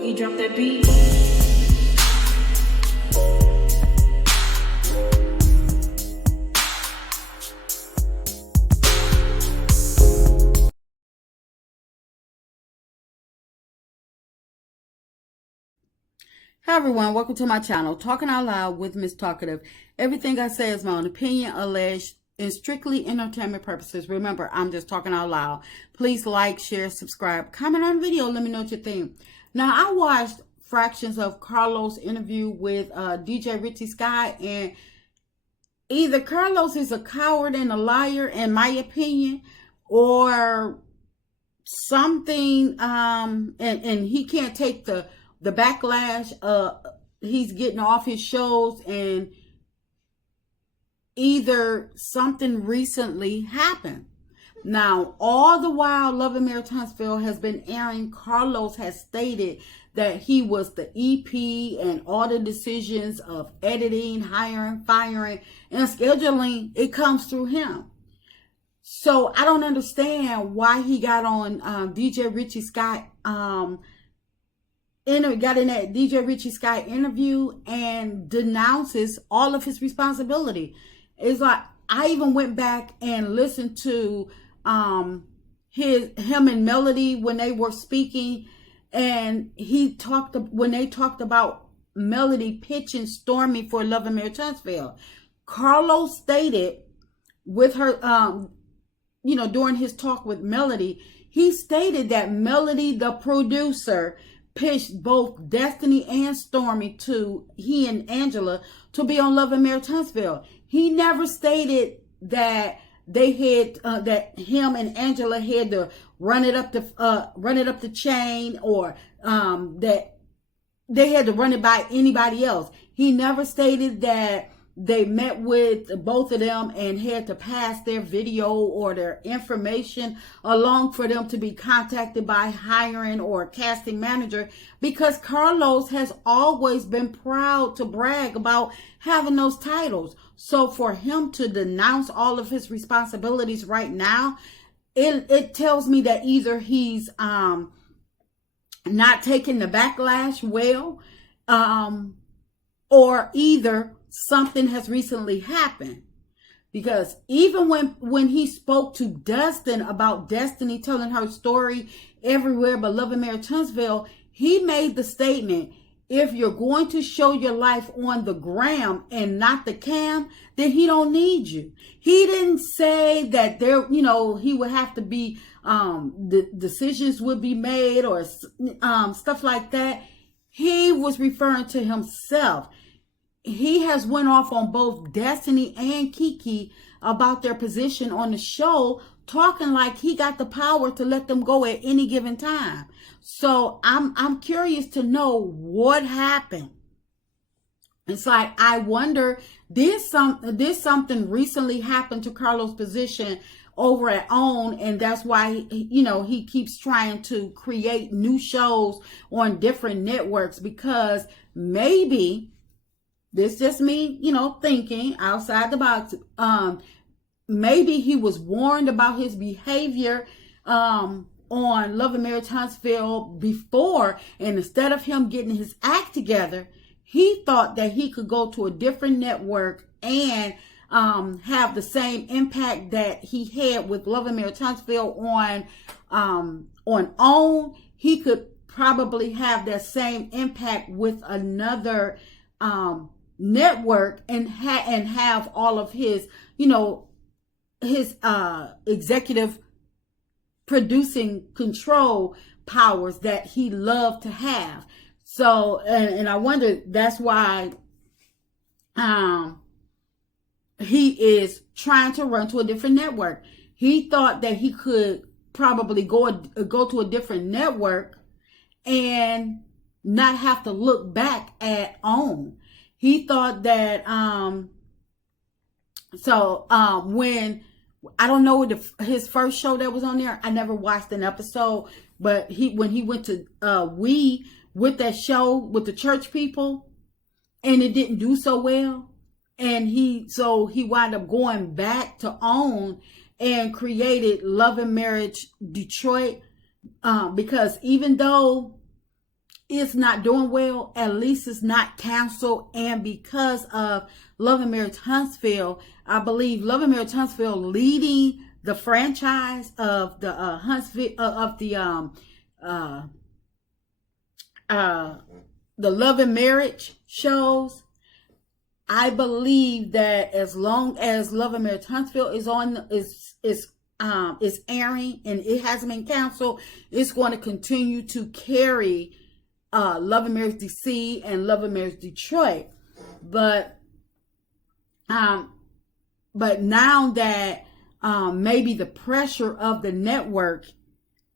Boogie, drop that beat. Hi everyone, welcome to my channel, Talking Out Loud with Miss Talkative. Everything I say is my own opinion, alleged, and strictly entertainment purposes. Remember, I'm just talking out loud. Please like, share, subscribe, comment on the video, let me know what you think. Now, I watched fractions of Carlos' interview with DJ Richie Sky, and either Carlos is a coward and a liar, in my opinion, or something, and he can't take the backlash he's getting off his shows, and either something recently happened. Now, all the while Love and Marriage Huntsville has been airing, Carlos has stated that he was the EP and all the decisions of editing, hiring, firing, and scheduling, it comes through him. So I don't understand why he got on DJ Richie Sky, got in that DJ Richie Sky interview and denounces all of his responsibility. It's like, I even went back and listened to him and Melody when they were speaking, and when they talked about Melody pitching Stormy for Love and Marriage Huntsville. Carlos stated with her, during his talk with Melody, he stated that Melody, the producer, pitched both Destiny and Stormy to he and Angela to be on Love and Marriage Huntsville. He never stated that they had that him and Angela had to run it up the chain, or that they had to run it by anybody else. He never stated that they met with both of them and had to pass their video or their information along for them to be contacted by hiring or casting manager, because Carlos has always been proud to brag about having those titles. So for him to denounce all of his responsibilities right now, it tells me that either he's not taking the backlash well, or either something has recently happened. Because even when he spoke to Dustin about Destiny telling her story everywhere but Love and Marriage Huntsville, he made the statement, if you're going to show your life on the gram and not the cam, then he don't need you. He didn't say that he would have to be, the decisions would be made or stuff like that. He was referring to himself. He has went off on both Destiny and Kiki about their position on the show, talking like he got the power to let them go at any given time. So I'm curious to know what happened. It's like, I wonder, did something recently happen to Carlos' position over at OWN, and that's why he keeps trying to create new shows on different networks, because maybe this just me, thinking outside the box. Maybe he was warned about his behavior on Love and Marriage Huntsville before, and instead of him getting his act together, he thought that he could go to a different network and have the same impact that he had with Love and Marriage Huntsville on OWN. He could probably have that same impact with another network and have all of his his executive producing control powers that he loved to have. So and I wonder, that's why he is trying to run to a different network. He thought that he could probably go to a different network and not have to look back at OWN. He thought that when, I don't know his first show that was on there, I never watched an episode, but when he went to with that show with the church people, and it didn't do so well, and he wound up going back to OWN and created Love and Marriage Detroit, because even though it's not doing well, at least it's not canceled. And because of Love and Marriage Huntsville, I believe Love and Marriage Huntsville leading the franchise of the Huntsville the Love and Marriage shows. I believe that as long as Love and Marriage Huntsville is on is airing and it hasn't been canceled, it's going to continue to carry Love and Marriage DC and Love and Marriage Detroit. But now that maybe the pressure of the network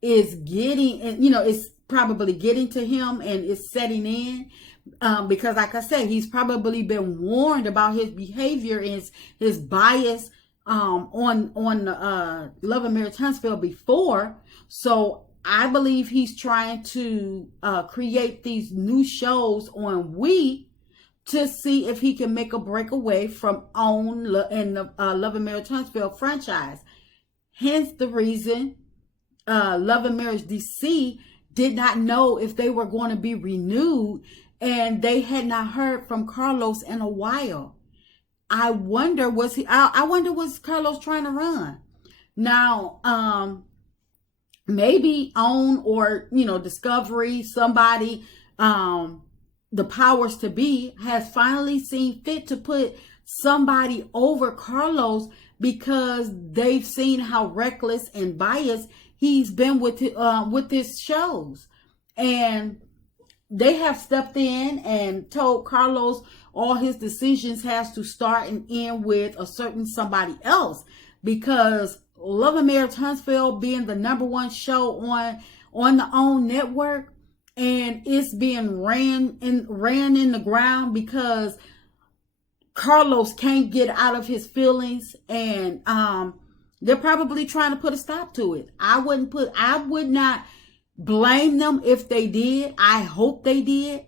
is getting, and it's probably getting to him and it's setting in, because like I said, he's probably been warned about his behavior and his bias on Love and Marriage Huntsville before. So I believe he's trying to create these new shows on We to see if he can make a breakaway from OWN and the Love and Marriage Huntsville franchise. Hence the reason Love and Marriage DC did not know if they were going to be renewed, and they had not heard from Carlos in a while. I wonder was Carlos trying to run? Now, maybe OWN or Discovery, somebody, the powers to be, has finally seen fit to put somebody over Carlos because they've seen how reckless and biased he's been with his shows, and they have stepped in and told Carlos all his decisions has to start and end with a certain somebody else, because Love and Marriage Huntsville being the #1 show on the OWN network, and it's being ran in the ground because Carlos can't get out of his feelings, and they're probably trying to put a stop to it. I would not blame them if they did. I hope they did,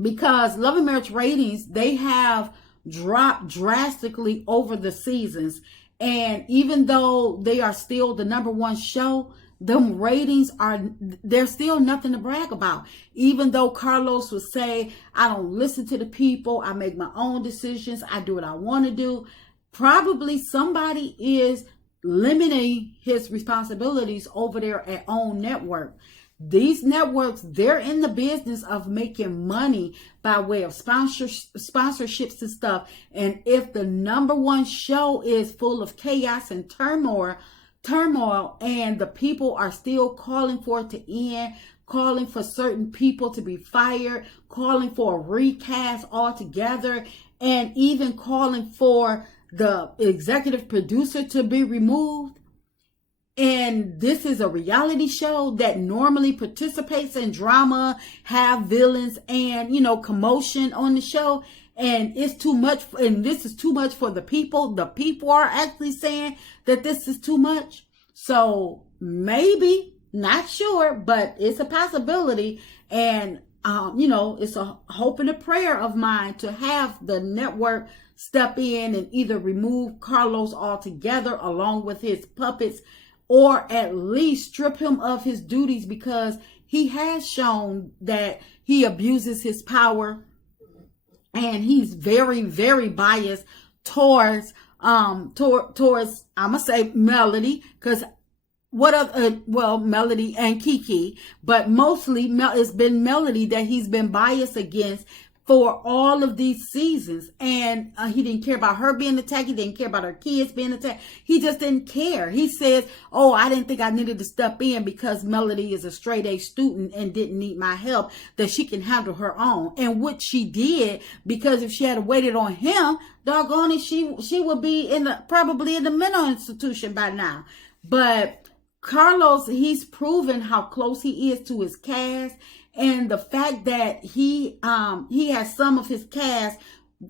because Love and Marriage ratings, they have dropped drastically over the seasons, and even though they are still the #1 show, them ratings they're still nothing to brag about. Even though Carlos would say, I don't listen to the people, I make my own decisions, I do what I want to do, probably somebody is limiting his responsibilities over there at OWN network. These networks, they're in the business of making money by way of sponsorships and stuff. And if the #1 show is full of chaos and turmoil, and the people are still calling for it to end, calling for certain people to be fired, calling for a recast altogether, and even calling for the executive producer to be removed. And this is a reality show that normally participates in drama, have villains and, commotion on the show. And it's too much, and this is too much for the people. The people are actually saying that this is too much. So maybe, not sure, but it's a possibility. And, it's a hope and a prayer of mine to have the network step in and either remove Carlos altogether along with his puppets, or at least strip him of his duties, because he has shown that he abuses his power, and he's very, very biased towards I'm gonna say Melody, because Melody and Kiki, but mostly it's been Melody that he's been biased against for all of these seasons. And he didn't care about her being attacked. He didn't care about her kids being attacked. He just didn't care. He says, oh, I didn't think I needed to step in because Melody is a straight A student and didn't need my help, that she can handle her own. And what she did, because if she had waited on him, doggone it, she would be probably in the mental institution by now. But Carlos, he's proven how close he is to his cast. And the fact that he has some of his cast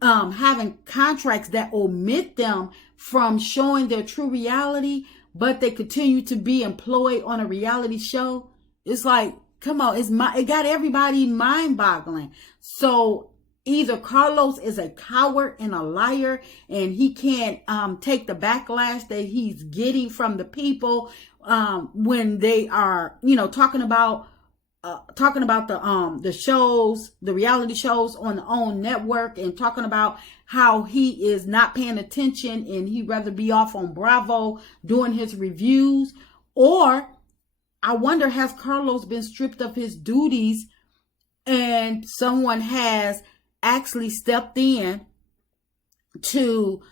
having contracts that omit them from showing their true reality, but they continue to be employed on a reality show. It's like, come on, it got everybody mind-boggling. So either Carlos is a coward and a liar, and he can't take the backlash that he's getting from the people when they are, talking about talking about the shows, the reality shows on the OWN network, and talking about how he is not paying attention and he'd rather be off on Bravo doing his reviews? Or I wonder, has Carlos been stripped of his duties and someone has actually stepped in to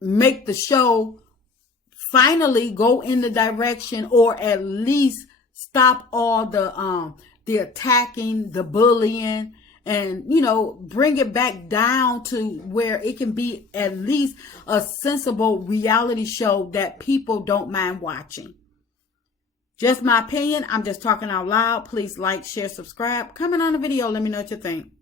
make the show finally go in the direction, or at least stop all the attacking, the bullying, and, you know, bring it back down to where it can be at least a sensible reality show that people don't mind watching. Just my opinion. I'm just talking out loud. Please like, share, subscribe. Comment on the video. Let me know what you think.